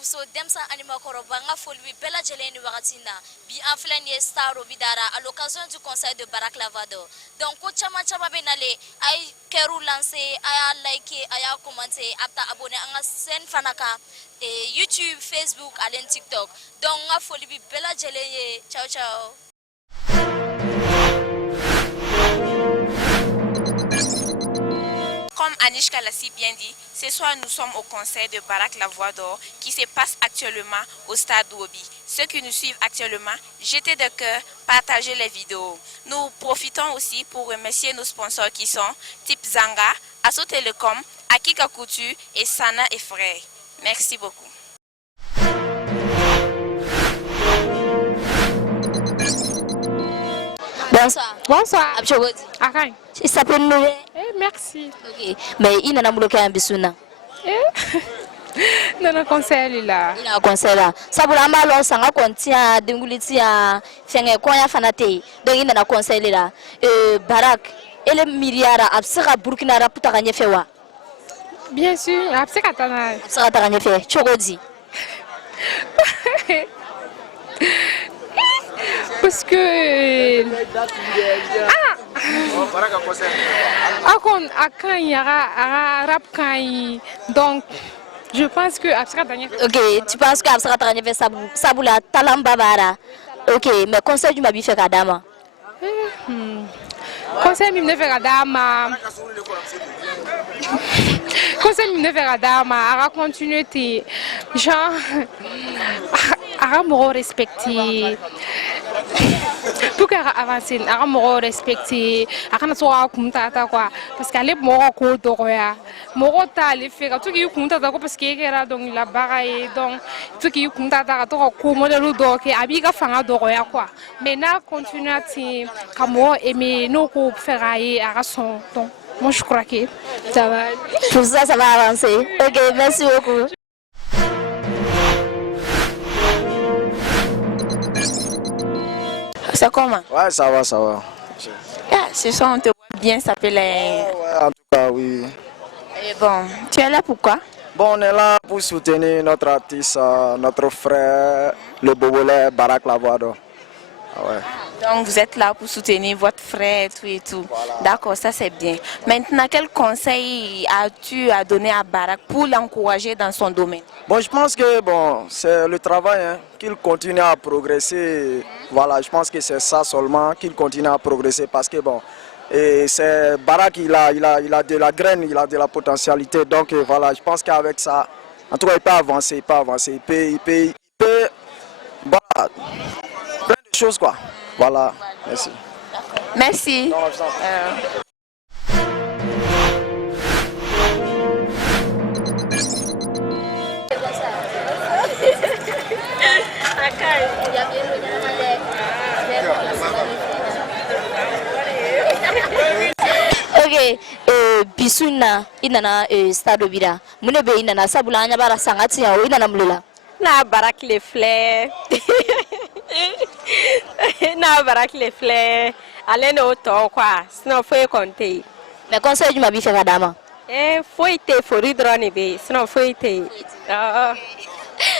muso demsa anima koroba nga folwi bela jeleni wakatina bi enflen ye staro bidara à l'occasion du conseil de Barack Lavado. Donc ko chama benale ay keru lancé aya like aya commenter apta abonné anga sen fanaka YouTube, Facebook, alen TikTok. Donc nga folwi bela jeleni ciao ciao. Comme Anishka l'a si bien dit, ce soir nous sommes au concert de Barack La Voix d'Or qui se passe actuellement au stade Wobi. Ceux qui nous suivent actuellement, jetez de cœur, partagez les vidéos. Nous profitons aussi pour remercier nos sponsors qui sont Type Zanga, Asso Telecom, Akika Couture et Sana et Frères. Merci beaucoup. Bonsoir. Bonsoir. Akai. Il s'appelle Noué. Merci. Ok. Mais il n'a pas bloqué un bissouna. Non, non, conseil là. Il a un conseil là. Ça vous l'a mal, on s'en a contient, d'Ingoulitia, Fengé, Koya Fanate. Donc il n'a un conseil là. Barack, et le Miriara, Absera Burkina Raputa Fewa. Bien sûr, Absera Tana. Absera Fe, Chogodi. Parce que donc je pense que ok, tu penses que Absera fait Saboula Talambabara. Ok, mais conseil du Mabi fait Kadama. Conseil du Mabi fait Kadama. Conseil du Mabi fait Kadama. À continuer tes gens à me respecter. Pour qu'elle avance, à me respecter, à ne soit pas quoi, parce qu'elle est mort au d'Oroya. Morota, les faits, tout qui est content parce qu'il est donc la baraille, donc tout qui est content à toi, comme le doc, et Abiga Fanga d'Oroya quoi. Mais là, continue à te comme aimer nos coups ferrailler à raison. Donc, moi je crois que ça va. Pour ça, ça va avancer. Ok, merci beaucoup. C'est comment? Ouais, ça va, ça va. Ah, ce soir, on te voit bien, ça s'appelle... Ouais, en tout cas, oui. Et bon, tu es là pourquoi? Bon, on est là pour soutenir notre artiste, notre frère, le Bobolais Barack La Voix d'Or. Ah ouais. Donc, vous êtes là pour soutenir votre frère tout et tout. Voilà. D'accord, ça c'est bien. Maintenant, quel conseil as-tu à donner à Barack pour l'encourager dans son domaine? Bon, je pense que bon, c'est le travail, hein, qu'il continue à progresser. Voilà, je pense que c'est ça seulement, qu'il continue à progresser parce que bon, et c'est Barack, il a de la graine, il a de la potentialité. Donc voilà, je pense qu'avec ça, en tout cas, il peut avancer, il peut avancer, il peut voilà, plein de choses quoi. Voilà, merci. Merci. Non, ok, Bissouna, il nana stade bira. Mune be inana sabula anya bara sangati ya inana mlula. Na Barack les fleurs. Na Barack les fleurs. Allez no to quoi. Sinon faut compter. Mais conseil du Mabi fait Kadama. Faut y drone be. Sinon faut y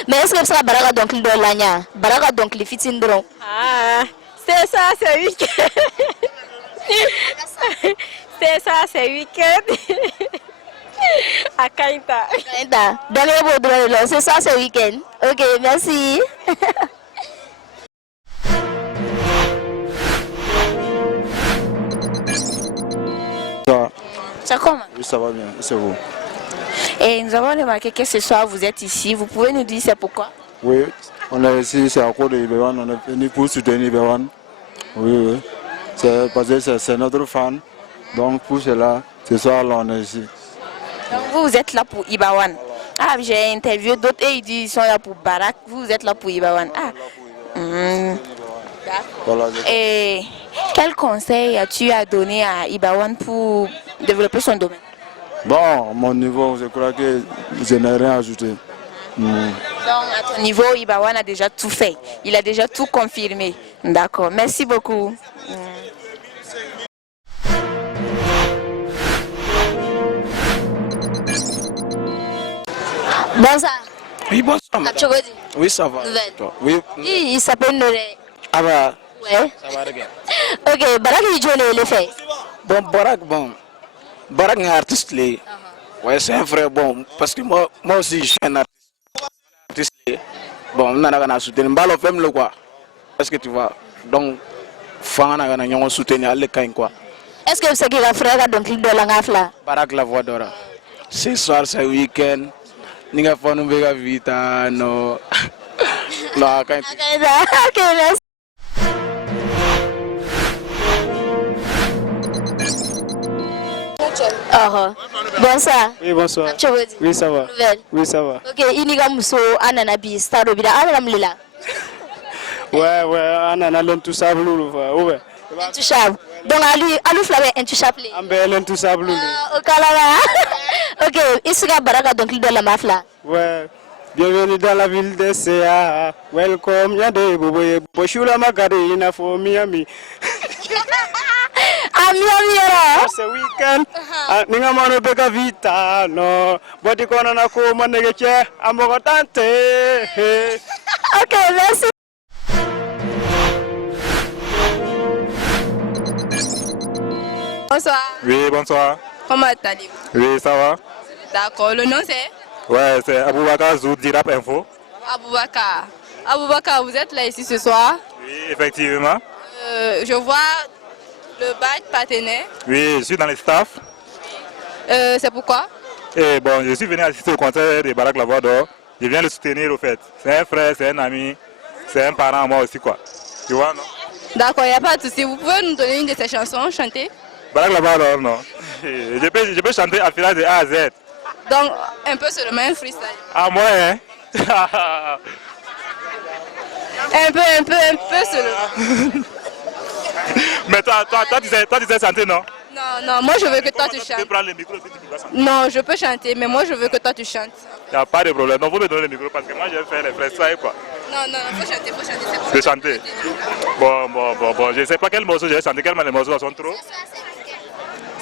Mais est-ce que ça Baraka donc le lanya? Baraka donc les fitindron. Ah, c'est ça, c'est week-end. C'est ça, c'est week-end. À Kainta. Kainta. Dans les beaux drôles, c'est ça, c'est week-end. Ok, merci. Ça comment? Oui, ça va bien, c'est vous. Et nous avons remarqué que ce soir vous êtes ici. Vous pouvez nous dire c'est pourquoi? Oui, on est ici, c'est à cause de Ibewan, on est venu pour soutenir Ibewan. Oui, oui. C'est parce que c'est notre fan. Donc pour cela, ce soir là on est ici. Donc vous êtes là pour Ibawan. Ah, j'ai interviewé d'autres et ils disent qu'ils sont là pour Barack. Vous êtes là pour Ibawan. Ah. Voilà, et quel conseil as-tu à donner à Ibawan pour développer son domaine? bon, à mon niveau, je crois que je n'ai rien ajouté. Donc à ton niveau, Ibawan a déjà tout fait. Il a déjà tout confirmé. D'accord. Merci beaucoup. Bonsoir. Oui, bonsoir. Achogodi. Oui, ça va. Nouvelle. Toi? Oui. Il s'appelle Nore. Ah bah, Ouais. ça va bien. Ok, Barak il joue le fait. Bon, Barak est un artiste. Ouais, c'est un vrai bon. Parce que moi aussi, je suis un artiste. Bon, on a soutenir. Mbalo fait le quoi. Est-ce que tu vois? Donc, Fana a soutenir les cas quoi. Est-ce que c'est qui va faire donc il doit l'angafla? Barak la voix d'or. Ce soir, c'est week-end. Ninga fonu bega vita no. No, quand Ok, merci. Bonsoir. Oui, bonsoir. Achogodi. Oui, ça va. Nouvelle. Oui, ça va. Ok, iniga muso ananabi staro bida alhamdulillah. Ouais, anana l'intouchable ou ouais. Intouchable. Donc alu flawe intouchable. Ambe l'intouchable. Au Canada. Ok, isuga baraka donc il doit la mafla. Ouais. Bienvenue dans la ville de CA. Welcome, Yade Boboye. Boshula Magari, ina for Miami. Miami. C'est week-end. Ninga mano bega vita, no. Boti kona na ko manegeche, amogotante. Ok, merci. Bonsoir. Oui, bonsoir. Comment allez-vous? Oui, ça va. D'accord. Le nom c'est Ouais, c'est Aboubakar Zoud d'Irap Info. Aboubakar. Aboubakar, vous êtes là ici ce soir. Oui, effectivement. Je vois le badge partenaire. Oui, je suis dans les staffs. C'est pourquoi? Et bon, je suis venu assister au concert de Barak Lavoie d'Or. Je viens le soutenir au fait. C'est un frère, c'est un ami, c'est un parent à moi aussi quoi. Tu vois, non? D'accord, il n'y a pas de souci. Vous pouvez nous donner une de ces chansons, chanter? Barak Lavoie d'Or, non. Je peux chanter à finale de A à Z. Donc, un peu seulement un freestyle. Ah, moi, hein? Un peu seulement. Mais toi, tu sais chanter, non? Non, moi je veux que toi tu Tu chantes. peux prendre le micro si tu peux chanter. Non, je peux chanter, mais moi je veux que toi tu chantes. Il n'y a pas de problème. Non, vous me donnez le micro parce que moi, je vais faire les freestyles quoi. Non, faut chanter, c'est bon. Je vais chanter. Bon, je ne sais pas quel morceau je vais chanter, quels les morceaux sont trop.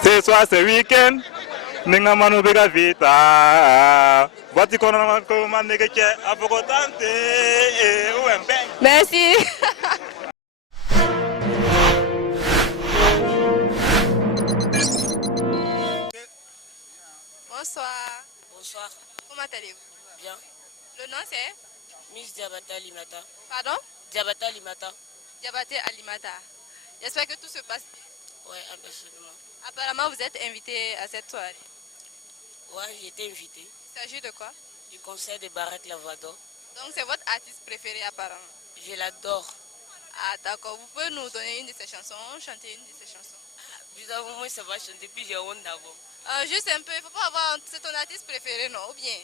Ce soir, c'est week-end. Ninga manu bega vita. Vati kono koma negeche avokotante. Merci. Bonsoir. Bonsoir. Comment allez-vous? Bien. Le nom c'est? Miss Diabata Limata. Pardon? Diabata Limata. Diabaté Alimata. J'espère que tout se passe bien. Ouais, absolument. Apparemment, vous êtes invité à cette soirée. Ouais, j'ai été invité Il s'agit de quoi? du concert de Barak Lavado. Donc, c'est votre artiste préféré apparemment. Je l'adore. Ah, d'accord. Vous pouvez nous donner une de ses chansons, chanter une de ses chansons? Bizarrement, moi, ça va chanter, puis j'ai honte d'abord. Juste un peu, il ne faut pas avoir... C'est ton artiste préféré, non? Ou bien?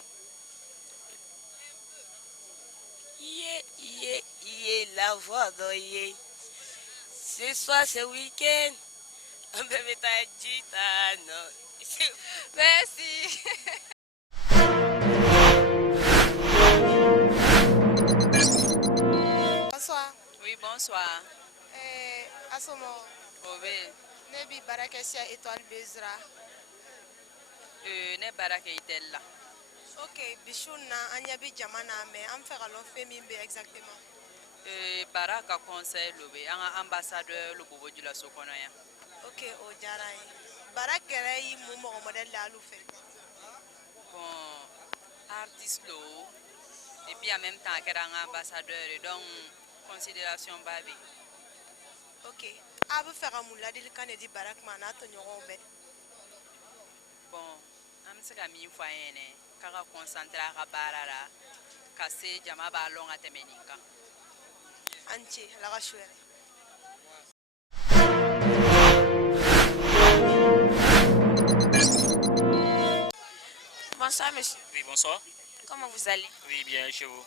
La voix d'oyer. Ce soir, c'est week-end. On peut mettre un gitano. Merci. Bonsoir. Oui, bonsoir. Asomo. Oui. Nebi Barakesia Étoile Bezra. Ne Baraka Itella. Ok, Bichouna, Anyabi Jamana, mais on fait alors Femimbe exactement. Baraka conseil lobé, un ambassadeur le bobo du la Sokonoya. Ok, au Jaraï. Barakere, mon modèle la Loufé. Bon, artiste lo, et puis en même temps qu'elle est un ambassadeur, et donc considération babi. Ok, Abu Ferramoula, il can dit Barak Manat, Nyorombe. Bon, je suis ami foyenne, car je concentre à Barara, cassé Jamaba long à Temenika. Anti, la rachouère. Bonsoir monsieur. Oui, bonsoir. Comment vous allez? Oui, bien, chez vous.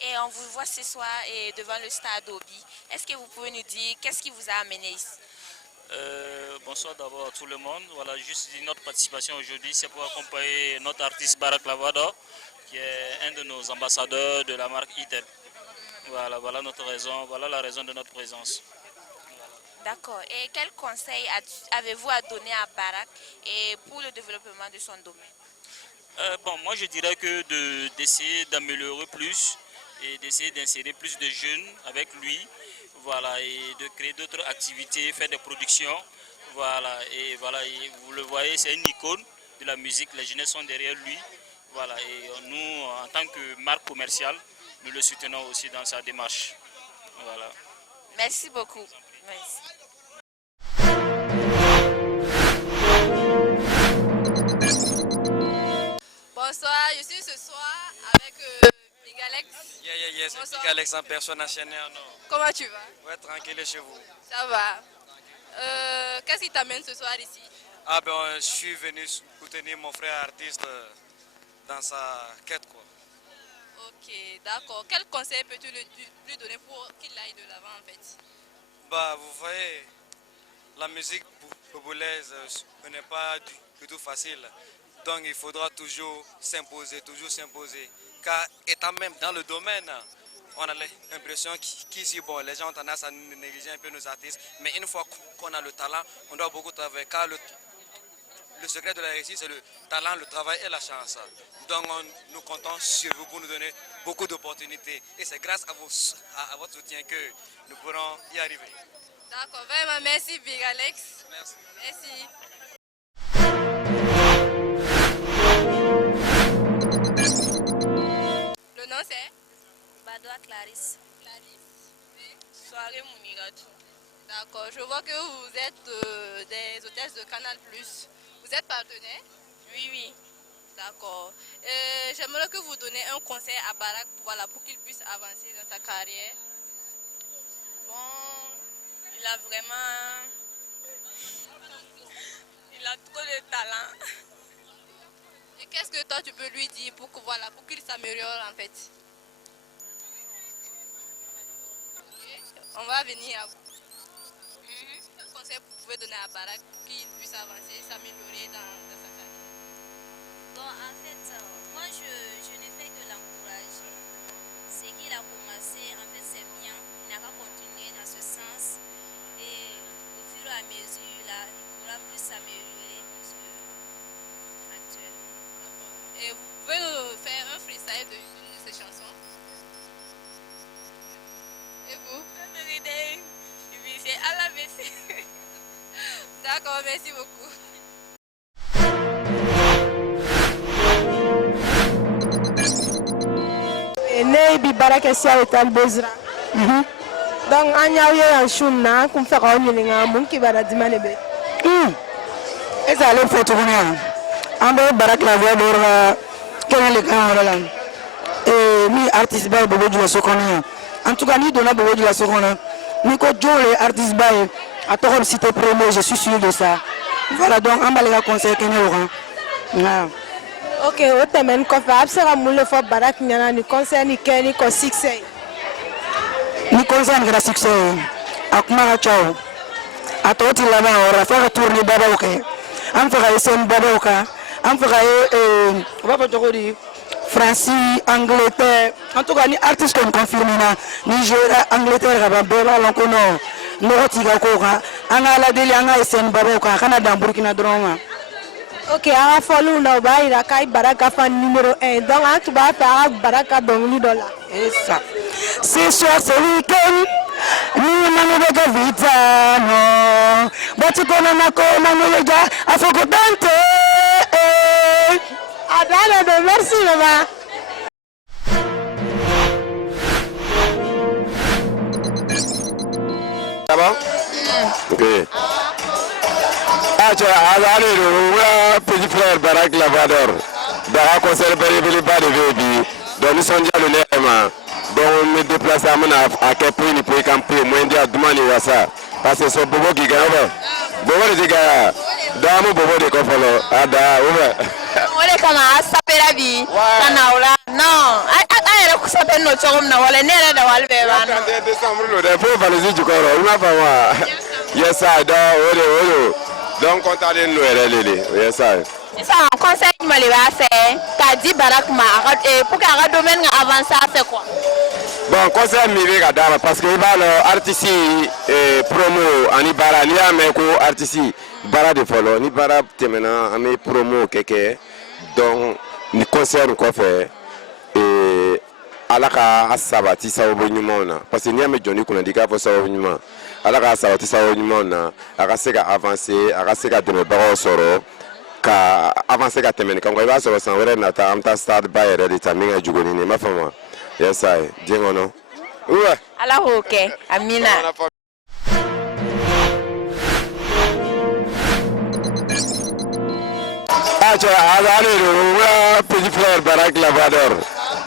Et on vous voit ce soir et devant le stade Obi. Est-ce que vous pouvez nous dire qu'est-ce qui vous a amené ici? Bonsoir d'abord à tout le monde. Voilà, juste notre participation aujourd'hui, c'est pour accompagner notre artiste Barak Lavado, qui est un de nos ambassadeurs de la marque Itel. Voilà notre raison, voilà la raison de notre présence. D'accord. Et quel conseil avez-vous à donner à Barak et pour le développement de son domaine? Bon, moi je dirais que d'essayer d'améliorer plus et d'essayer d'insérer plus de jeunes avec lui, voilà, et de créer d'autres activités, faire des productions, voilà, et vous le voyez, c'est une icône de la musique, les jeunes sont derrière lui, voilà, et nous, en tant que marque commerciale, nous le soutenons aussi dans sa démarche, voilà. Merci beaucoup. Merci. Bonsoir, je suis ce soir avec Big Alex. Yes, Big Alex en personne à Chénière, non. Comment tu vas? Ouais, tranquille chez vous. Ça va. Qu'est-ce qui t'amène ce soir ici? Ah ben, je suis venu soutenir mon frère artiste dans sa quête, quoi. Ok, d'accord. Quel conseil peux-tu lui donner pour qu'il aille de l'avant en fait? Bah, vous voyez, la musique bobolaise, ce n'est pas du tout facile. Donc il faudra toujours s'imposer, car étant même dans le domaine, on a l'impression qu'ici, bon, les gens ont tendance à négliger un peu nos artistes, mais une fois qu'on a le talent, on doit beaucoup travailler, car le secret de la réussite, c'est le talent, le travail et la chance. Donc nous comptons sur vous pour nous donner beaucoup d'opportunités, et c'est grâce à votre soutien que nous pourrons y arriver. D'accord, vraiment, merci Big Alex. Merci. Merci. Le nom c'est Badoa Clarisse. Soirée Mouniratou. D'accord, je vois que vous êtes des hôtesses de Canal+. Vous êtes partenaire? Oui. D'accord. J'aimerais que vous donniez un conseil à Barak pour qu'il puisse avancer dans sa carrière. Bon, il a trop de talent. Et qu'est-ce que toi tu peux lui dire pour qu'il s'améliore en fait? On va venir à vous. Quel conseil vous pouvez donner à Barak pour qu'il puisse avancer, s'améliorer dans sa carrière? Bon, en fait, moi je ne fais que l'encourager. Ce qu'il a commencé, en fait, c'est bien. Il n'a qu'à continuer dans ce sens. Et au fur et à mesure, là, il pourra plus s'améliorer plus qu'actuellement. Et vous pouvez nous faire un freestyle d'une de ces chansons? Et vous? C'est à la BC. D'accord, merci beaucoup. Ne bi baraka siya tan bozra. Donc anya ye en shunna kum fa ko ni nga mun ki bara dimane be. Esa le photo ko na. Ando barak la voix d'or kene le kan wala. Mi artiste ba bobo du sokoni. En tout cas ni dona bobo du sokoni. Ni ko jole artiste ba a to cité promo, je suis sûr de ça. Voilà donc on va les conseiller kene oran. Ok, o temen ko fa absera mulle fo barak nyana ni concert ni keni ko succès. Ni concert gra succès. Akuma chao. Atoti la ba ora fa tourner baba ok. Am fa esen baba ok. Am fa baba jogori Francie, Angleterre. En tout cas ni artiste qu'on confirme na Nigeria, Angleterre ba bela lonkono. No tiga ko ka. Anga la deli anga esen baba ok kana dans Burkina Droma. Ok, à la folie, on va ir à Baraka fan numéro 1. Donc, tu vas faire Baraka dans $1. Et ça. Ce soir, ce week-end, nous n'avons pas de vita, non. Mais tu connais ma commande, les gars, à faut que dante. Adana, merci, maman. Ça va? Ok. Allez, le petit frère Barak Lavador, dans un concert de Vébi, donc nous sommes déjà le Néma, donc on me déplace à quel point il peut camper, moins de demander à ça, parce que c'est Bobo qui gagne, Bobo de gars, dans mon Bobo de Kofolo, Ada, ouais. On est comme à Saperabi, Kanaola, non, elle s'appelle notre homme, n'a pas l'air d'avoir le bébé. Il faut valoriser du corps, on n'a pas moi. Yes, I do, donc on t'a dit nous yes, I. Ça, un conseil que je vais faire, qu'a dit Barak pour qu'un domaine avance, ça fait quoi? Bon, conseil mivé kadama parce que le artiste promo ani bara ni ame ko artiste bara de folo ni bara temena ame promo keke donc ni concert kɔfɛ ala ka sabati sababu ɲumanw na parce que n'i y'a mɛn jɔnni kunna di k'a fɔ sababu ɲuman ala ka sabati sababu ɲumanw na a ka se ka avancer a ka se ka dɛmɛbagaw sɔrɔ ka avancer ka tɛmɛ nin kan i b'a sɔrɔ san wɛrɛ nata an bɛ taa stade ba yɛrɛ de ta min ka jugu ni nin i m'a faamu wa yasa ye diɲɛ kɔnɔ ala k'o kɛ amina. Petit frère Barak Lavador,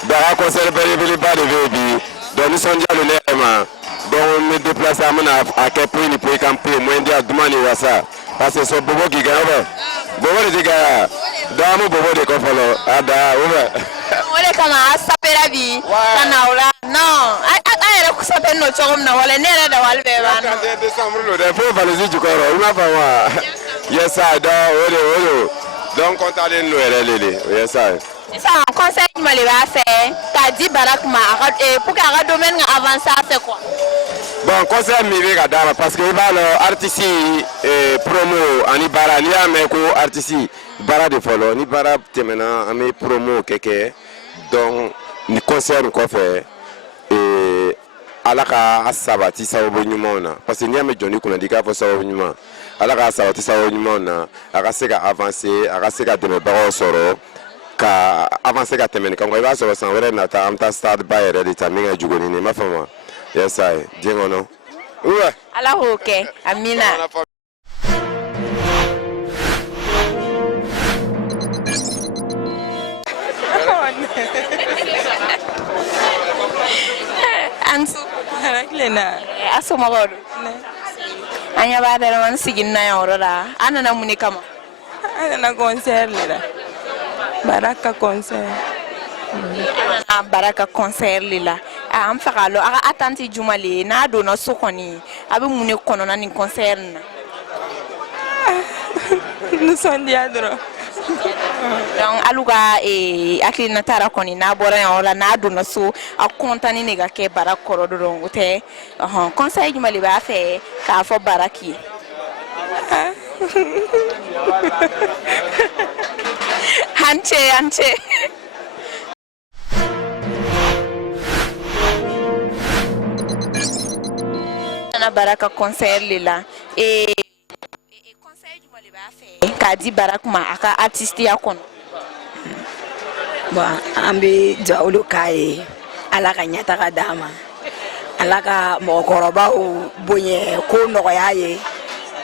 dans concert belebeleba de Vébi, donc nous sommes déjà le Néma, donc on me déplace à quel point il peut camper, moins dire Doumani Wassa, parce que c'est Bobo qui gagne, Bobo de Gaya, dans mon Bobo de Kofolo, Ada, ouais. On est comme à Saperabi, Tanaola, non, à s'appelle notre homme, n'a pas l'air d'avoir le bébé. En décembre, le faut valiser du corps, on n'a pas moi. Yes, I do, donc on t'a dit nous yes I. Ça un conseil que je vais faire, t'as dit Barak ma pour qu'un domaine avance à faire quoi? Bon conseil mi be kadama parce que va le artiste promo ani bara ni ame ko artiste bara de follow ni bara temena ame promo keke donc ni conseil ko fait alaka asabati sababu ɲumanw na parce que n'i y'a mɛn jɔnni kunna di k'a fɔ sababu ɲuman ala ka sabati sababu ɲumanw na a ka se ka avancer a ka se ka dɛmɛbagaw sɔrɔ ka avancer ka tɛmɛ nin kan i b'a sɔrɔ san wɛrɛ nata an bɛ taa stade ba yɛrɛ de ta min ka jugu ni nin i m'a faamu wa yasa ye diɲɛ kɔnɔ ala k'o kɛ amina. Ansu Lena asomɔgɔw don an ɲɛ b'a dala man sigin na yan yɔrɔ la an nana mun de kama an nana concert le la Baraka concert an Baraka concert le la an fɛ k'a lɔn a ka attente juma le n'a donna so kɔni a bɛ mun de kɔnɔna nin concert na nisɔndiya dɔrɔn donc alu ka hakilina taara kɔni n'a bɔra yan yɔrɔ la n'a donna so a kɔntani de ka kɛ Barak kɔrɔ dɔrɔn o tɛ conseil jumɛn de b'a fɛ k'a fɔ Barak ye an cɛ nana Baraka concert le la conseil jumɛn de b'a fɛ k'a di Barak ma a ka artistiya kɔnɔ. Bon an bɛ dugawu k'a ye ala ka ɲɛtaga d'a ma ala ka mɔgɔkɔrɔbaw bonya ko nɔgɔya ye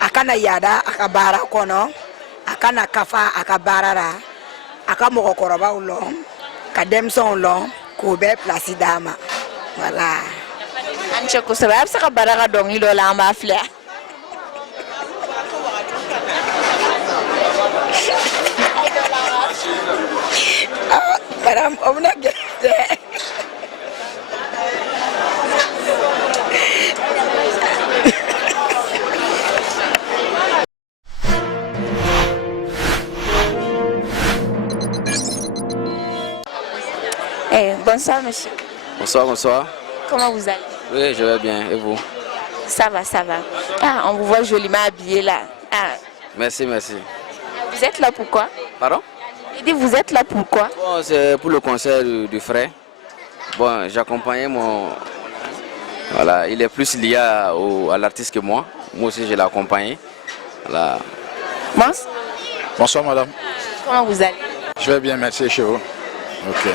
a kana yaada a ka baara kɔnɔ a kana kafa a ka baara la a ka mɔgɔkɔrɔbaw lɔn ka denmisɛnw lɔn k'o bɛɛ place d'a ma voilà. an cɛ kosɛbɛ a bɛ se ka Baraka dɔnkili dɔ la an b'a filɛ. Madame, on a gagné. Bonsoir monsieur. Bonsoir, bonsoir. Comment vous allez? Oui, je vais bien. Et vous? Ça va, ça va. Ah, on vous voit joliment habillé là. Ah. Merci, merci. Vous êtes là pourquoi? Pardon? Il dit vous êtes là pourquoi? Bon, c'est pour le concert du frère. Bon, j'accompagnais mon... Voilà, il est plus lié à l'artiste que moi. Moi aussi, je l'ai accompagné. Voilà. Bonsoir madame. Comment vous allez? Je vais bien, merci, chez vous. Ok.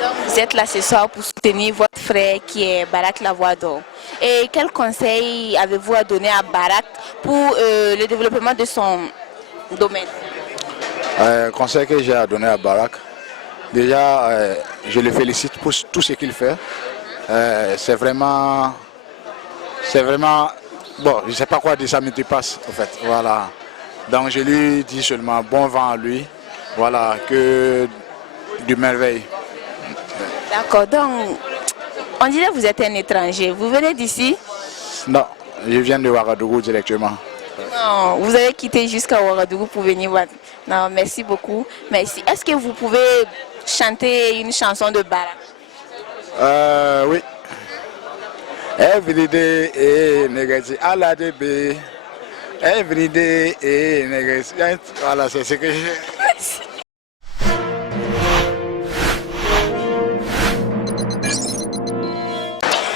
Donc vous êtes là ce soir pour soutenir votre frère qui est Barak Lavador. Et quel conseil avez-vous à donner à Barak pour le développement de son domaine? Conseil que j'ai à donner à Barak, déjà je le félicite pour tout ce qu'il fait. C'est vraiment, bon, je ne sais pas quoi dire, ça me dépasse en fait. Voilà. Donc je lui dis seulement bon vent à lui, voilà, que du merveille. D'accord, donc on dirait que vous êtes un étranger. Vous venez d'ici? Non, je viens de Ouagadougou directement. Non, vous avez quitté jusqu'à Ouagadougou pour venir voir. Non, merci beaucoup. Merci. Est-ce que vous pouvez chanter une chanson de Barak? Oui. Every day, négatif, à la DB. Every day, négatif. Voilà, c'est ce que j'ai.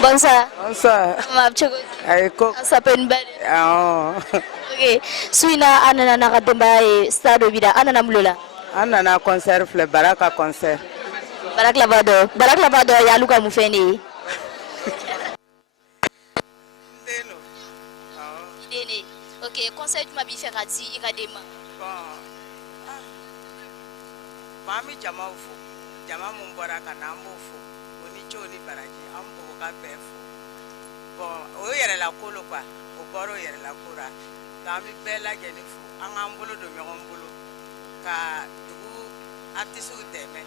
Bonsoir. Bonsoir. On s'appelle Mbale. Oh. Ok. Suina anana nakademba stade bida anana mulula. Anana concert fle Baraka concert. Barak Lavado ya luka mufeni. Idene. Ok, concert tu m'as fait rati ikadema. Mami jama ufo. Jama mumboraka na mufo. Oni choni baraji ambo ka pefo. Bon, o yere la kolo kwa. O boro yere la kura. Kami bela jenifu. Anga mbolo do nyogon bolo. Ka dugu artiste ou deme.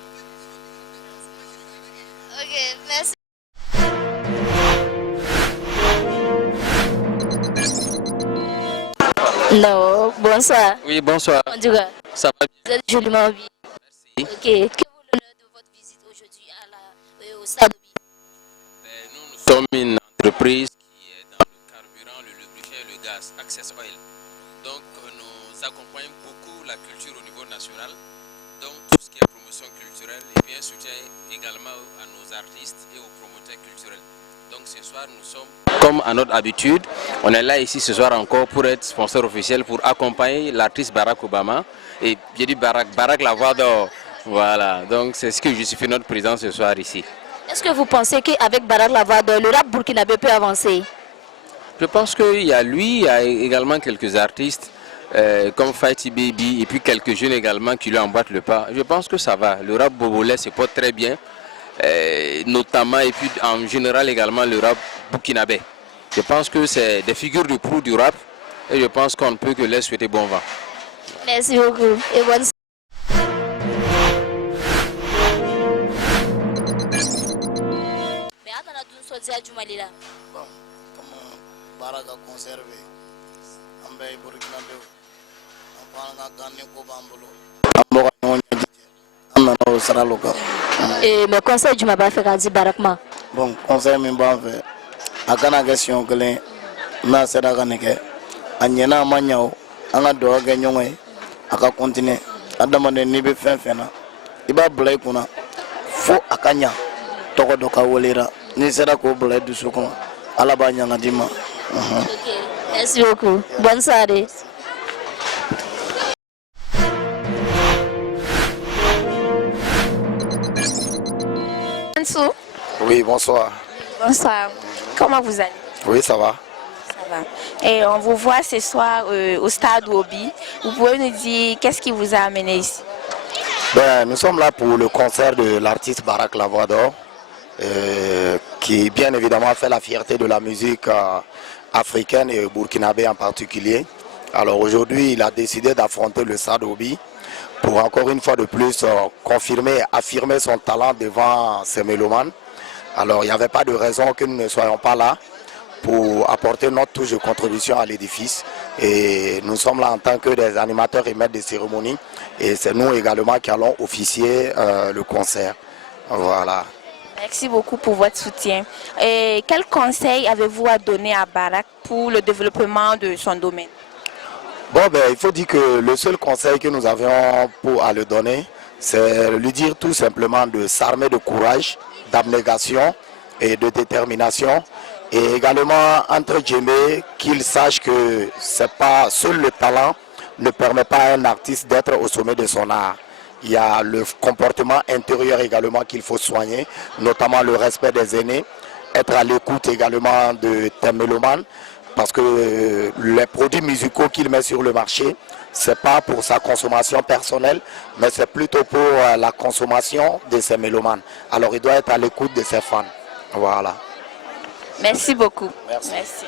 Ok, merci. Non, bonsoir. Oui, bonsoir. En tout cas, Ça va bien. vous êtes joliment bien. Merci. Ok, que vaut l'honneur de votre visite aujourd'hui au stade? Nous sommes une entreprise qui est dans le carburant, le lubrifiant et le gaz, Access Oil. Donc nous accompagnons beaucoup la culture au niveau national. Donc tout ce qui est promotion culturelle et bien soutien également à nos artistes et aux promoteurs culturels. Donc ce soir nous sommes, comme à notre habitude, on est là ici ce soir encore pour être sponsor officiel, pour accompagner l'artiste Barack Obama. Et j'ai dit Barack la voix d'or. Voilà, donc c'est ce que justifie notre présence ce soir ici. Est-ce que vous pensez qu'avec Barack Lavado, le rap burkinabé peut avancer? Je pense qu'il y a lui, il y a également quelques artistes comme Fighty Baby et puis quelques jeunes également qui lui emboîtent le pas. Je pense que ça va. Le rap bogolais se porte très bien, notamment et puis en général également le rap burkinabé. Je pense que c'est des figures de proue du rap et je pense qu'on ne peut que les souhaiter bon vent. Merci beaucoup et bonne Bon, comme Baraka conservé, on va Burkinabé, on va gagner au Bambolo. Et mais conseil du Maba fait dit Barakma. Bon, conseil Mba fait. A kana question que les na seda kaneke. Anyena manyao, anga do ga nyongwe, aka continuer. Adama ne nibe fenfena. Iba blay kuna. Fo akanya. Toko doka wolera. Ni sera ko blay du sukuma. Ala ba nyanga dima. Ok, merci beaucoup. Bonne soirée. Oui, bonsoir. Bonsoir. Comment vous allez? Oui, ça va. Ça va. Et on vous voit ce soir au stade Obi. Vous pouvez nous dire qu'est-ce qui vous a amené ici? Ben, nous sommes là pour le concert de l'artiste Barack La Voix d'Or, qui bien évidemment fait la fierté de la musique africaine et burkinabé en particulier. Alors aujourd'hui, il a décidé d'affronter le stade Obi pour encore une fois de plus confirmer, affirmer son talent devant ses mélomanes. Alors il n'y avait pas de raison que nous ne soyons pas là pour apporter notre touche de contribution à l'édifice. Et nous sommes là en tant que des animateurs et maîtres de cérémonie. Et c'est nous également qui allons officier le concert. Voilà. Merci beaucoup pour votre soutien. Et quel conseil avez-vous à donner à Barack pour le développement de son domaine? Bon, ben, il faut dire que le seul conseil que nous avions à le donner, c'est lui dire tout simplement de s'armer de courage, d'abnégation et de détermination. Et également, entre guillemets, qu'il sache que c'est pas seul le talent ne permet pas à un artiste d'être au sommet de son art. Il y a le comportement intérieur également qu'il faut soigner, notamment le respect des aînés, être à l'écoute également de tes mélomanes, parce que les produits musicaux qu'il met sur le marché, ce n'est pas pour sa consommation personnelle, mais c'est plutôt pour la consommation de ses mélomanes. Alors il doit être à l'écoute de ses fans. Voilà. Merci beaucoup. Merci. Merci.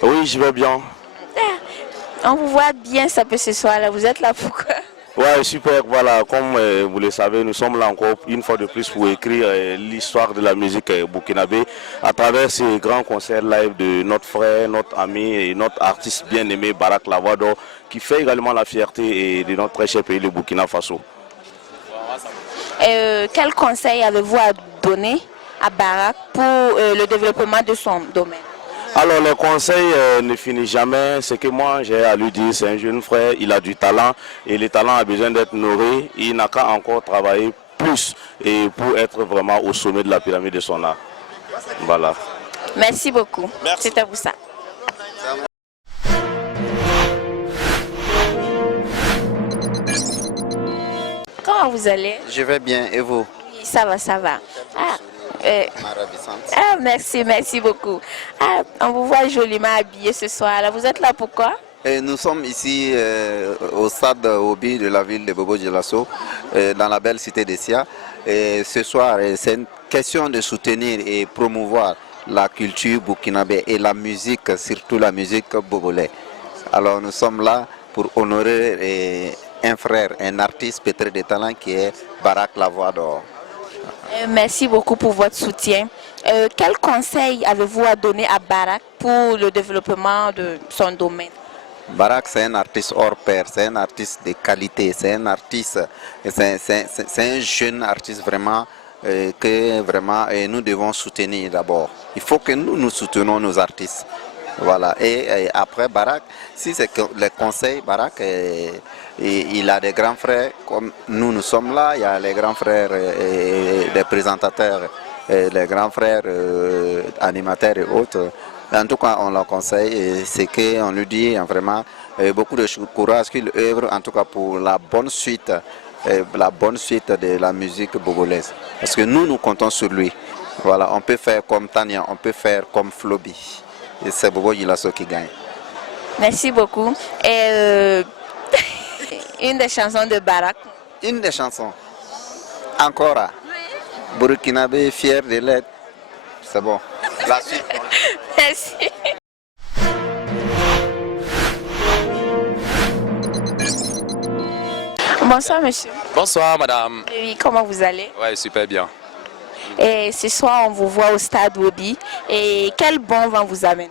Oui, je vais bien. On vous voit bien ça peut ce soir-là. Vous êtes là pourquoi? Ouais, super. Voilà, comme vous le savez, nous sommes là encore une fois de plus pour écrire l'histoire de la musique burkinabé à travers ces grands concerts live de notre frère, notre ami et notre artiste bien-aimé Barack La Voix d'Or, qui fait également la fierté de notre très cher pays, le Burkina Faso. Quel conseil avez-vous à donner à Barack pour le développement de son domaine? Alors le conseil ne finit jamais. Ce que moi j'ai à lui dire, c'est un jeune frère, il a du talent et le talent a besoin d'être nourri. Il n'a qu'à encore travailler plus et pour être vraiment au sommet de la pyramide de son art. Voilà. Merci beaucoup. C'est à vous ça. Comment vous allez? Je vais bien, et vous? Oui, ça va, ça va. Merci beaucoup. On vous voit joliment habillé ce soir. Là, vous êtes là pourquoi? Nous sommes ici au stade Obi de la ville de Bobo-Dioulasso, dans la belle cité de Sia. Et ce soir, c'est une question de soutenir et promouvoir la culture burkinabé et la musique, surtout la musique bobolaise. Alors nous sommes là pour honorer un frère, un artiste pétri de talent qui est Barak La Voix d'Or. Merci beaucoup pour votre soutien. Quel conseil avez-vous à donner à Barak pour le développement de son domaine? Barak, c'est un artiste hors pair, c'est un artiste de qualité, c'est un artiste, c'est un jeune artiste vraiment que vraiment nous devons soutenir d'abord. Il faut que nous soutenons nos artistes. Voilà. Et après Barak, si c'est le conseil, Barak, il a des grands frères, comme nous sommes là, il y a les grands frères des présentateurs, les grands frères animateurs et autres. En tout cas, on le conseille, c'est qu'on lui dit vraiment beaucoup de courage qu'il œuvre, en tout cas pour la bonne suite de la musique bogolaise. Parce que nous comptons sur lui. Voilà, on peut faire comme Tania, on peut faire comme Flobi. Et c'est Bobo-Dioulasso qui gagne. Merci beaucoup. Et une des chansons de Barak. Une des chansons. Encore. Burkinabé, fier de l'être. C'est bon. La suite. Merci. Bonsoir monsieur. Bonsoir madame. Oui, comment vous allez? Ouais, super bien. Et ce soir, on vous voit au stade Obi. Et quel bon vent vous amène?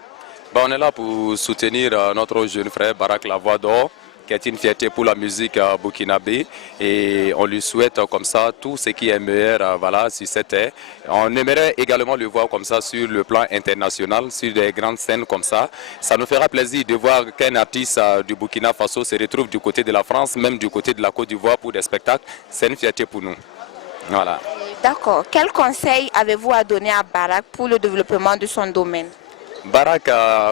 On est là pour soutenir notre jeune frère Barak La Voix d'Or, qui est une fierté pour la musique burkinabé. Et on lui souhaite comme ça tout ce qui est meilleur voilà, sur cette terre. On aimerait également le voir comme ça sur le plan international, sur des grandes scènes comme ça. Ça nous fera plaisir de voir qu'un artiste du Burkina Faso se retrouve du côté de la France, même du côté de la Côte d'Ivoire pour des spectacles. C'est une fierté pour nous. Voilà. D'accord. Quel conseil avez-vous à donner à Barak pour le développement de son domaine? Barak,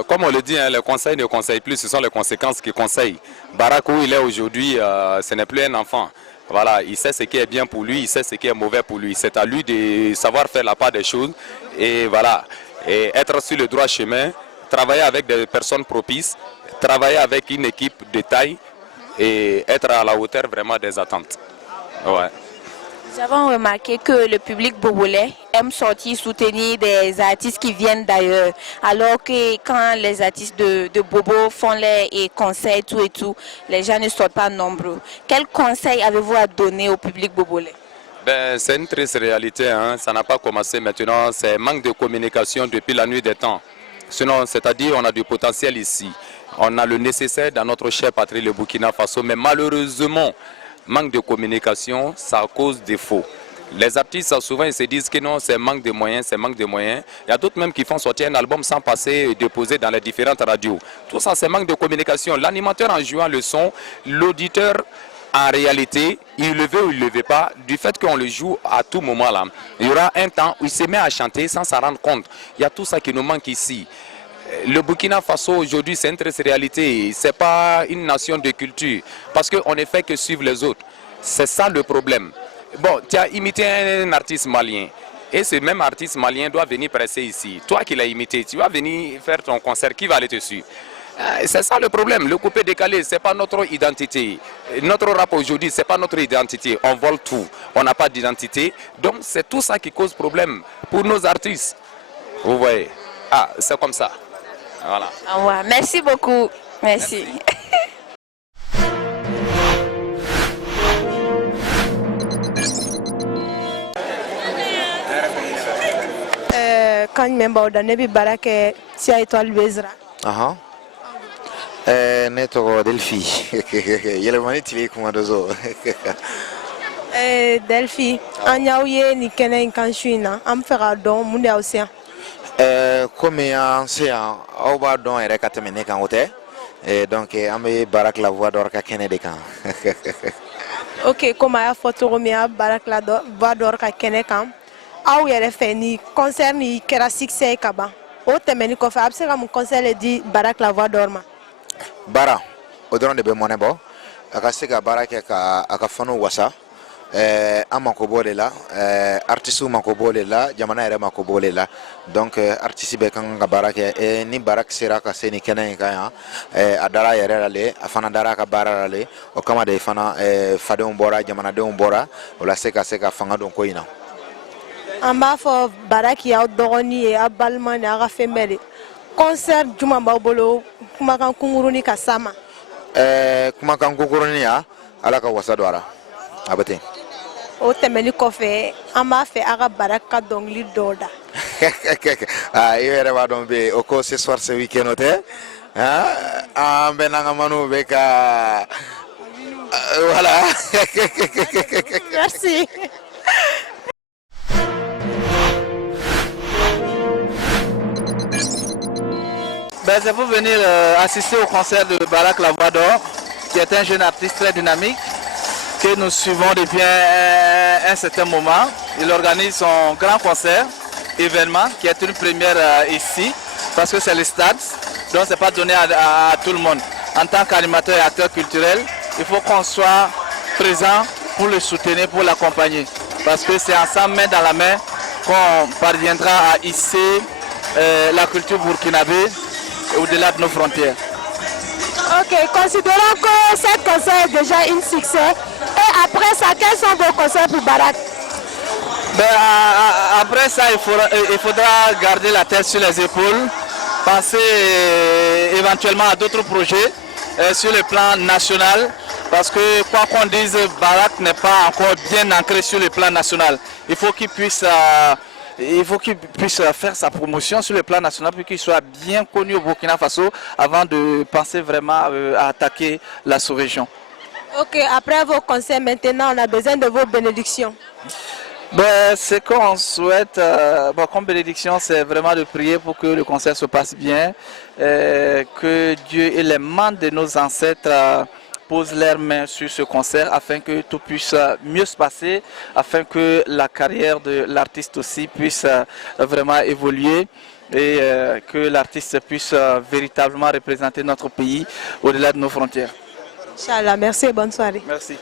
comme on le dit, le conseil ne conseille plus, ce sont les conséquences qui conseillent. Barak, où il est aujourd'hui, ce n'est plus un enfant. Voilà, il sait ce qui est bien pour lui, il sait ce qui est mauvais pour lui. C'est à lui de savoir faire la part des choses et voilà, et être sur le droit chemin, travailler avec des personnes propices, travailler avec une équipe de taille et être à la hauteur vraiment des attentes. Ouais. Nous avons remarqué que le public bogolais aime sortir soutenir des artistes qui viennent d'ailleurs. Alors que quand les artistes de Bobo font les concerts et tout, les gens ne sortent pas nombreux. Quel conseil avez-vous à donner au public bogolais? C'est une triste réalité, hein. Ça n'a pas commencé maintenant. C'est manque de communication depuis la nuit des temps. Sinon, c'est-à-dire on a du potentiel ici. On a le nécessaire dans notre cher patrie, le Burkina Faso. Mais malheureusement, manque de communication, ça cause défaut. Les artistes, souvent, ils se disent que non, c'est manque de moyens, c'est manque de moyens. Il y a d'autres même qui font sortir un album sans passer et déposer dans les différentes radios. Tout ça, c'est manque de communication. L'animateur en jouant le son, l'auditeur, en réalité, il le veut ou il ne le veut pas, du fait qu'on le joue à tout moment là. Il y aura un temps où il se met à chanter sans s'en rendre compte. Il y a tout ça qui nous manque ici. Le Burkina Faso aujourd'hui c'est une triste réalité, ce n'est pas une nation de culture parce qu'on ne fait que suivre les autres. C'est ça le problème. Bon, tu as imité un artiste malien et ce même artiste malien doit venir presser ici. Toi qui l'as imité, tu vas venir faire ton concert, qui va aller te suivre? C'est ça le problème, le coupé décalé, ce n'est pas notre identité. Notre rap aujourd'hui, ce n'est pas notre identité, on vole tout, on n'a pas d'identité. Donc c'est tout ça qui cause problème pour nos artistes. Vous voyez? Ah, c'est comme ça. Voilà. Au revoir. Merci beaucoup. Merci. Quand je me suis Barak si étoile Bezra. Neto Delphi. Yele mani tili kumadozo. Delphi, anya uye ni kene inkanshuina. Am fera don munde aussi. Comme on sait, on va donc y récapituler quand on est. Donc, on va Barak la voix d'or kene de kan. Ok, comme a photo mia Barak la voix d'or kene kan. Aw yɛrɛ fɛ ni concert ni kɛra succès ye ka ban o tɛmɛni kɔfɛ a bɛ se ka mun conseil di Barak la voix d'or ma. Bara o dɔrɔn de bɛ mɔnɛ bɔ a ka se ka baara kɛ ka a ka fanu wasa an mako b'o de la artistes mako b'o de la jamana yɛrɛ mako b'o de la donc artiste bɛɛ kan ka baara kɛ ni Barak sera ka se ni kɛnɛ in kan yan a dara a yɛrɛ la le a fana dara a ka baara la le o kama de fana fadenw bɔra jamanadenw bɔra o la se ka fanga don ko in na. An b'a fɔ Barak y'aw dɔgɔnin ye aw balima ni aw ka fɛn bɛɛ de concert jumɛn b'aw bolo kumakan kunkurunin ka s'a ma. Kumakan kunkurunin ya Ala ka wasa don a la a bɛ ten. O tɛmɛni kɔfɛ an b'a fɛ aw ka Barak ka dɔnkili dɔw da. I yɛrɛ b'a dɔn bɛ o ko ce soir ce week-end o tɛ an bɛ n'an ka maniw bɛ ka voilà. Merci. C'est pour venir assister au concert de Barak la voix d'or, qui est un jeune artiste très dynamique, que nous suivons depuis un certain moment. Il organise son grand concert, événement, qui est une première ici, parce que c'est le stade, donc ce n'est pas donné à tout le monde. En tant qu'animateur et acteur culturel, il faut qu'on soit présent pour le soutenir, pour l'accompagner. Parce que c'est ensemble, main dans la main, qu'on parviendra à hisser la culture burkinabé au-delà de nos frontières. Ok, considérons que ce concert est déjà un succès. Et après ça, quels sont vos conseils pour Barak? Après ça, il faudra garder la tête sur les épaules, penser éventuellement à d'autres projets sur le plan national. Parce que quoi qu'on dise, Barak n'est pas encore bien ancré sur le plan national. Il faut qu'il puisse faire sa promotion sur le plan national pour qu'il soit bien connu au Burkina Faso avant de penser vraiment à attaquer la sous-région. Ok, après vos conseils, maintenant on a besoin de vos bénédictions. Ce qu'on souhaite comme bénédiction, c'est vraiment de prier pour que le concert se passe bien, que Dieu et les membres de nos ancêtres posent leurs mains sur ce concert afin que tout puisse mieux se passer, afin que la carrière de l'artiste aussi puisse vraiment évoluer et que l'artiste puisse véritablement représenter notre pays au-delà de nos frontières. Inch'Allah, merci et bonne soirée. Merci.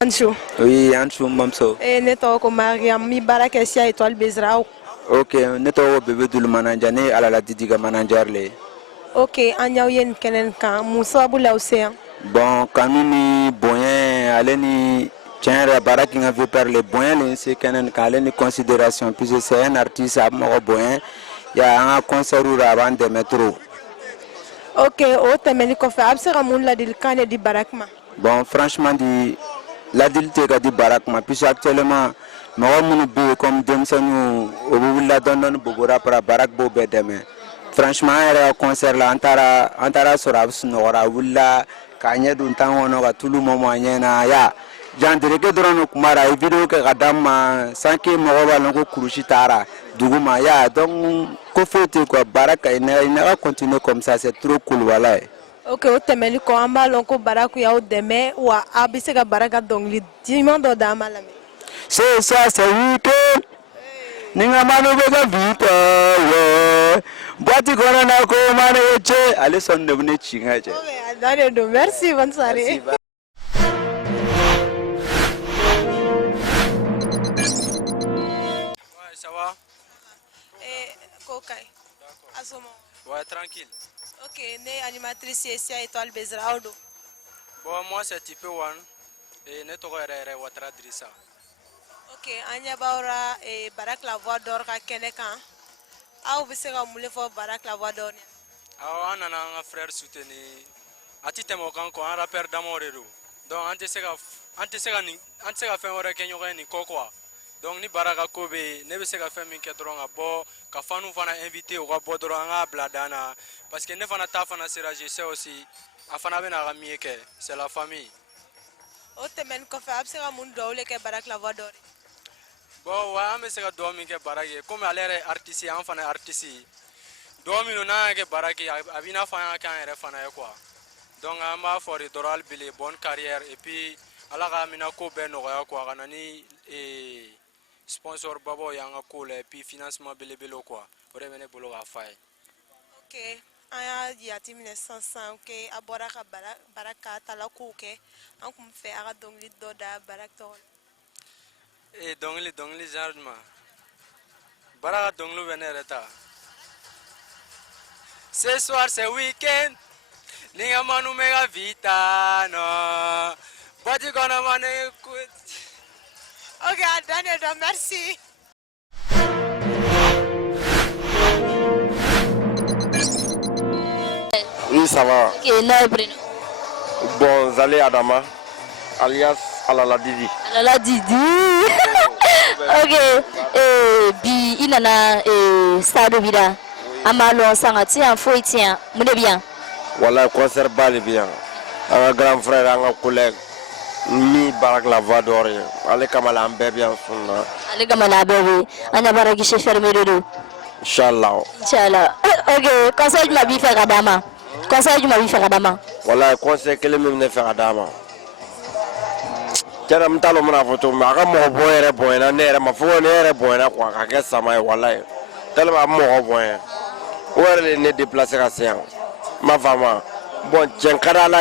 Anchou. Oui, Anchou Mamso. Et neto ko Mariam mi baraka sia étoile Bezrao. Ok, neto bébé dul manager ne ala la didiga manager le. Ok, anyaw yen kenen kan musa bula océan. Bon, kanuni boyen ale ni tiens baraki nga veut par le boyen c'est kenen kan ale ni considération puisque c'est un artiste à mo boyen ya un concert avant de métro. Ok, o temeni ko fa absera mun la dil kan di barakma. Bon, franchement di l'adulte qui a dit Barak, puisque actuellement, nous avons comme Demsanu, au bout de la donne, Bogora pour Barak Bobé demain. Franchement, il y a un concert là, Antara Sorabs, Nora, Willa, Kanye, Duntan, tout le moment, il y a. J'en dirais que dans le Kumara, il vidéo que Radam, sans que Moroba Longo Kurushitara, Duguma, ya, donc, Kofote, quoi, Barak, il n'a continué comme ça, c'est trop cool, voilà. Ok, o temeli ko amba lonko Barak ya o deme wa abise ka Baraka dongli dimando da malame. C'est ça, c'est week-end. Ninga manu bega vita, ouais. Boati kona na ko mane eche. Allez, son ne venez chinga eche. Merci, bonne soirée. Ouais, ça va? Kokai. Asomo. Ouais, tranquille. Ok, né animatrice ici à Étoile Bezraodo. Bon, moi c'est Type One et ne t'aurais Ouattara Drissa. Ok, Anya Baura et Barak la voix d'or à Kenekan. Ah, vous savez comment Barak la voix d'or? Ah, on a un frère soutenu. A ti temo kan ko un rappeur d'amorero. Donc ante sega faire ore kenyo ni kokwa. Donc ni Baraka Kobe ne be sega faire min ke dron abo ka fanu fana invité au abo dron nga bladana parce que ne fana ta fana sera je sais aussi afana bena ramieke c'est la famille. o tɛmɛni kɔfɛ a bɛ se ka mun dɔw le kɛ Barak la voix d'or ye? Bon wa an bɛ se ka dɔw min kɛ Barak ye komi ale yɛrɛ ye artiste ye an fana ye artiste ye dɔw minnu n'an y'a kɛ Barak ye a b'i n'a fɔ an y'a kɛ an yɛrɛ fana ye quoi donc an b'a fɔ de dɔrɔn hali bile bonne carrière et puis ala ka mina ko bɛɛ nɔgɔya quoi ka na ni sponsor babaw ye an ka ko la et puis financement belebelew quoi o de bɛ ne bolo k'a f'a ye. Ok, an y'a jateminɛ sisan que a bɔra ka Barak ka talakow kɛ an kun fɛ a ka dɔnkili dɔ da Barak tɔgɔ la. Dɔnkili genre jumɛn? Barak ka dɔnkiliw bɛ ne yɛrɛ ta. Ce soir c'est week-end, ni ka manu me ka vita no. Body gonna man écoute. Ok, Daniel, merci. Oui, ça va. Ok, non, Bruno. Bon, Zalé Adama, alias Alala Didi. Alala Didi. Ok, bi inana stade bida. Amalo sangati en fo tient. Mune bien. Voilà, concert bal bien. Un grand frère, un collègue. Mi Barak la voix d'or. Allez Kamala bien sunna. Allez Kamala bébé. Anya baraki chez fermé dodo. Inch'Allah. Inch'Allah. Ok, conseil ma vie faire Adama. Conseil ma vie faire Adama. Voilà, conseil que le même ne faire Adama. Tiens, je t'ai dit photo, mais je suis bon, bon, ma foi, je bon, quoi, qu'est-ce ça m'a voilà. Tellement bon, où est le déplacé à Séan? Ma femme, bon, tiens, Karala,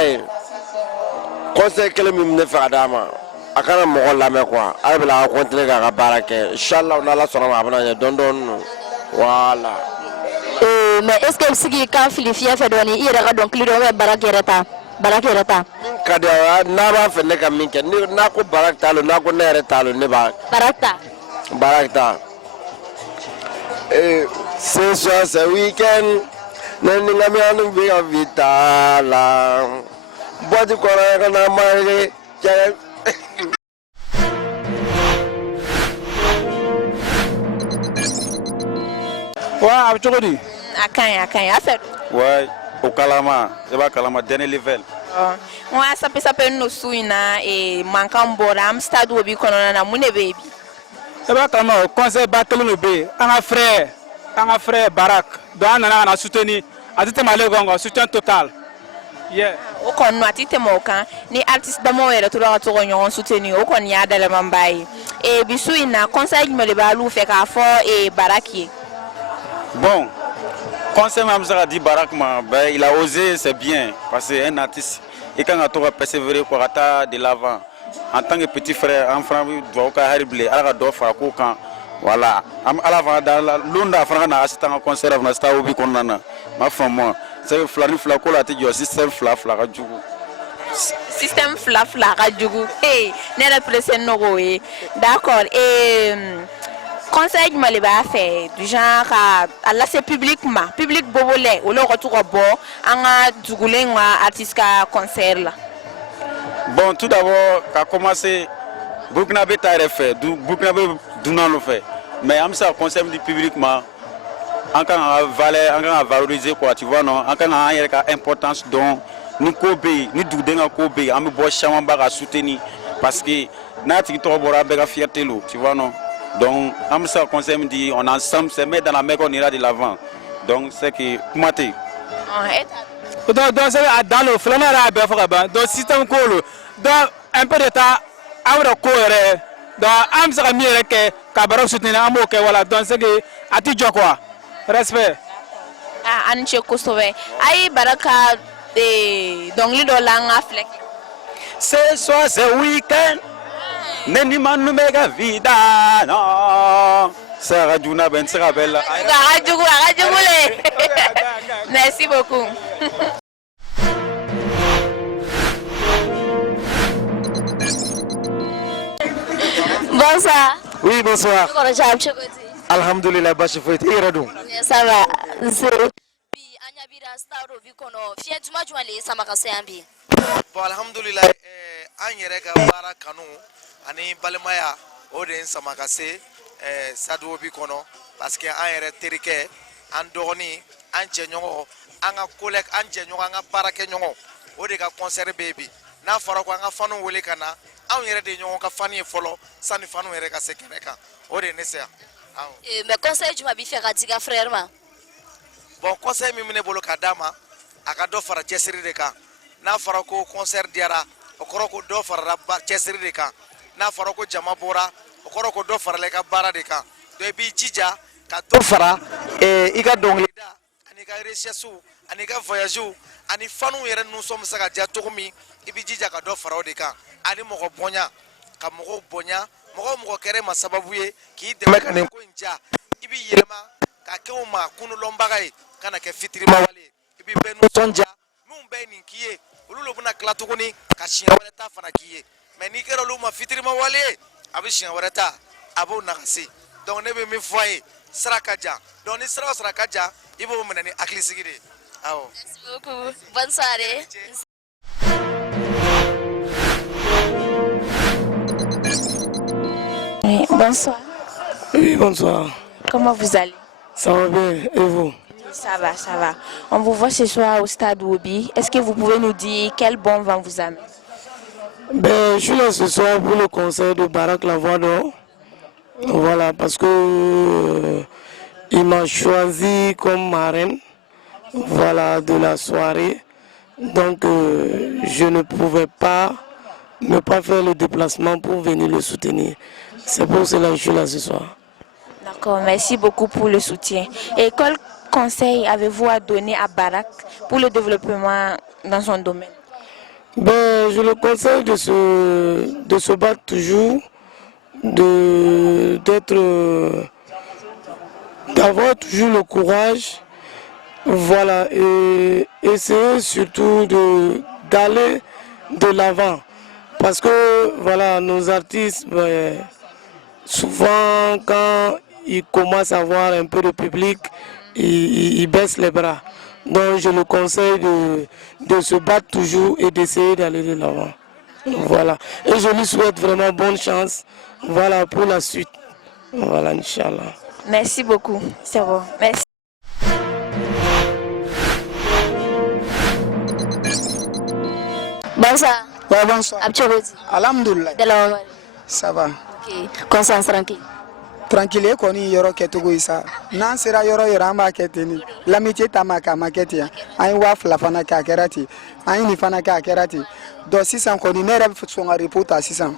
conseil que le même ne fait Adama. A kana mɔgɔ lamɛn quoi a bɛ la continuer k'a ka baara kɛ inchallah n'ala sɔnna ma a bɛna ɲɛ dɔɔni dɔɔni voilà. Mais est-ce que sigi kan fili fiɲɛ fɛ dɔɔni i yɛrɛ ka dɔnkili dɔ bɛ Barak yɛrɛ ta min ka di a n'a b'a fɛ ne ka min kɛ n'a ko Barak t'a lo n'a ko ne yɛrɛ t'a lo ne b'a Barak ta ce soir c'est week-end ne ni ka mianu bɛ ka vita la boîte kɔnɔ ka na marqué cɛ. Wa a bɛ cogo di? A kaɲi a fɛ. Ouais, o kalama i b'a kalama dernier level. N ko a sape no su in na mankan bɔra an stade bi kɔnɔna na mun de bɛ yen bi? I b'a kalama o conseil ba kelen de bɛ yen an ka frère Barak donc an nana ka na soutenir a tɛ tɛmɛ ale kan quoi soutien total. Yeah. O kɔni no a tɛ tɛmɛ o kan ni artiste damaw yɛrɛ tora ka to ka ɲɔgɔn soutenir o kɔni y'a dalamanba ye. Bi su in na conseil jumɛn de b'alu fɛ k'a fɔ Barak ye? Bon, conseil même ça dit Barak ben, il a osé, c'est bien parce que un artiste et quand on a persévérer pour aller de l'avant en tant que petit frère en France doit au cas harible à la dofa quand voilà à l'avant dans la lunda France na assistant au concert na sta obi konana ma femme moi c'est flani flako la ti jo système fla ka jugu système fla ka jugu ne représente no d'accord conseil jumɛn de b'a fɛ du genre à lase public bobolɛ olu ka to ka bɔ an ka dugulen ka artiste ka concert la. Bon, tout d'abord qu'a commencé Burkina Faso ta yɛrɛ fɛ Burkina Faso dunan fait mais an bɛ se ka conseil du public ma an kan ka valoriser quoi tu vois non an kan ka an yɛrɛ ka importance dɔn ni ko bɛ yen ni duguden ka ko bɛ yen an bɛ bɔ caman ba ka soutenir parce que n'a tigi tɔgɔ bɔra an bɛɛ ka fierté lo tu vois non. Donc, on se conseille dit on ensemble se met dans la mer, on ira de l'avant. Donc, c'est que comment tu? Donc c'est dans le flanc là, ben faut donc système colo. Donc un peu de temps, on va courir. Donc on se remet que Barak soutenir un mot que voilà. Donc c'est que à ti quoi. Respect. Ah, Anche Kosove. Aïe Baraka donc les dollars flek. Ce soir c'est week-end. Neni manu mega vida no. Sarah Juna ben Sarah Bella. Merci beaucoup. Bonsoir. Oui, bonsoir. Alhamdulillah, Bachifouet. Ça va. Bon, alhamdulillah, an yɛrɛ ka baara kanu ani balimaya o de ye samakase Sadou bi kɔnɔ parce que an yɛrɛ terikɛ an dɔgɔnin an jɛɲɔgɔn an ka collègue an jɛɲɔgɔn an ka baarakɛɲɔgɔn o de ka concert bɛ bi n'a fɔra ko an ka fanu wele ka na anw yɛrɛ de ɲɔgɔn ka fani ye fɔlɔ sani fanu yɛrɛ ka se kɛnɛ kan o de ye ne se yan. Mais conseil jumɛn b'i fɛ ka di ka frère ma? Bon conseil min bɛ ne bolo ka d'a ma a ka dɔ fara cɛsiri de kan n'a fɔra ko concert diyara o kɔrɔ ko dɔ farala cɛsiri de kan n'a fɔra ko jama bɔra o kɔrɔ ko dɔ farala i ka baara de kan donc i b'i jija ka dɔ fara i ka dɔnkilida ani ka recherche ani ka voyage ani fanu yɛrɛ nusɔn bɛ se ka diya cogo min i b'i jija ka dɔ fara o de kan ani mɔgɔ bonya ka mɔgɔw bonya mɔgɔ kɛra ma sababu ye k'i dɛmɛ ka nin ko in diya i b'i yɛlɛma ka kɛ o ma kunulɔnbaga ye kana kɛ fitirimawale ye i b'i bɛɛ nisɔndiya minnu bɛ nin k'i ye olu le bɛna tila tuguni ka siɲɛ wɛrɛ ta fana k'i ye mais n'i kɛra olu ma fitirimawale ye a bɛ siɲɛ wɛrɛ ta a b'o nagasi donc ne bɛ min fɔ a ye sira ka jan donc ni sira o sira ka jan i b'o minɛ ni hakilisigi de ye awɔ. Merci beaucoup. Bonne soirée. Oui, bonsoir. Oui, bonsoir. Comment vous allez? Ça va bien, et vous? Ça va, ça va. On vous voit ce soir au stade Wobi. Est-ce que vous pouvez nous dire quel bon vent vous amène? Ben, je suis là ce soir pour le concert de Barak La Voix d'Or. Voilà, parce que il m'a choisi comme marraine, voilà, de la soirée. Donc, je ne pouvais pas ne pas faire le déplacement pour venir le soutenir. C'est pour cela que je suis là ce soir. D'accord, merci beaucoup pour le soutien. Et quel conseil avez-vous à donner à Barak pour le développement dans son domaine? Ben, je le conseille de se battre toujours, d'avoir toujours le courage, voilà, et essayer surtout d'aller de l'avant. Parce que voilà, nos artistes, ben, souvent quand ils commencent à avoir un peu de public, ils baissent les bras. Donc je le conseille de se battre toujours et d'essayer d'aller de l'avant. Voilà. Et je lui souhaite vraiment bonne chance, voilà, pour la suite. Voilà, Inch'Allah. Merci beaucoup. C'est bon. Merci. Bonsoir. Ouais, bonsoir. Abchorodi. Alhamdulillah. Ça va. Ok. Conscience tranquille. Tranquille koni yoro ketogo isa. Nan sera yoro yoramba keteni. L'amitié tamaka maketi. Ayi wa flafana ka kerati. Ayi ni fana ka kerati. Do sisan koni ne rebe songa reporta sisan.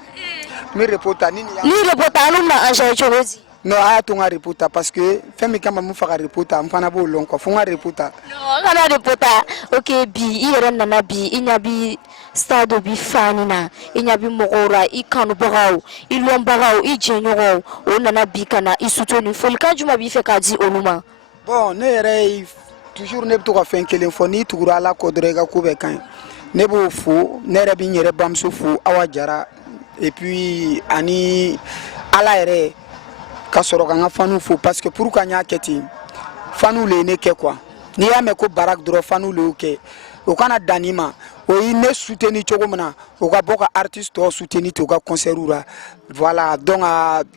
Mi reporta nini ya. Ni reporta alumna anja chorodi. No aya tunga reporta parce que femi kama mu faka reporta mfana bo lonko funga reporta. No kana reporta. Ok bi ire nana bi inyabi stade bi fanina inyabi mogora ikanu bagaw ilon bagaw ijenyogo o nana bi kana isutoni folka juma bi fe ka di oluma. Bon ne yɛrɛ toujours ne bɛ to ka fɛn kelen fɔ ni tugura ala kɔ dɔrɔn i ka ko bɛɛ ka ɲi ne b'o fo ne yɛrɛ bɛ n yɛrɛ bamuso fo Awa Jara et puis ani ala yɛrɛ ka sɔrɔ ka n ka fanu fo parce que pour ka n y'a kɛ ten fanu le ye ne kɛ quoi n'i y'a mɛn ko Barak dɔrɔn fanu le y'o kɛ o kana dan nin ma o ye ne soutenir cogo min na o ka bɔ ka artiste tɔw soutenir ten u ka concerts la voilà donc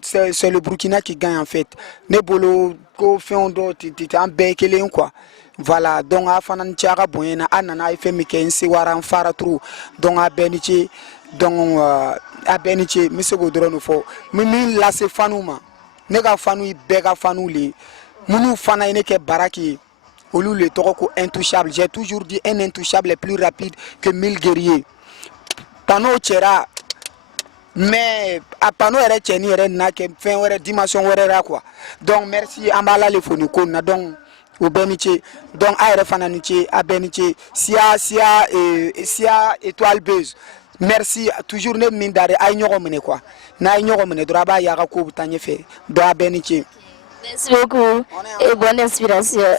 c'est le Burkina qui gagne en fait ne bolo ko fɛnw dɔw tɛ an bɛɛ ye kelen quoi voilà donc a fana ni ce a ka bonya na a nana a ye fɛn min kɛ n sewara n fara trop donc a bɛɛ ni ce donc a bɛɛ ni ce n bɛ se k'o dɔrɔn de fɔ n bɛ min lase fanu ma ne ka fanu ye bɛɛ ka fanu le ye minnu fana ye ne kɛ Barak ye olu le tɔgɔ ko intouchable j'ai toujours dit un intouchable est plus rapide que 1000 guerriers panneau cɛra mais a panneau yɛrɛ cɛni yɛrɛ na kɛ fɛn wɛrɛ dimension wɛrɛ la quoi donc merci an b'a la fo ni ko na donc o bɛɛ ni ce donc a yɛrɛ fana ni ce a bɛɛ ni ce Sia étoile Buzz merci toujours ne min da de a ye ɲɔgɔn minɛ quoi n'a ye ɲɔgɔn minɛ dɔrɔn a b'a ye a ka ko bɛ taa ɲɛfɛ donc a bɛɛ ni ce. Merci beaucoup et bonne inspiration.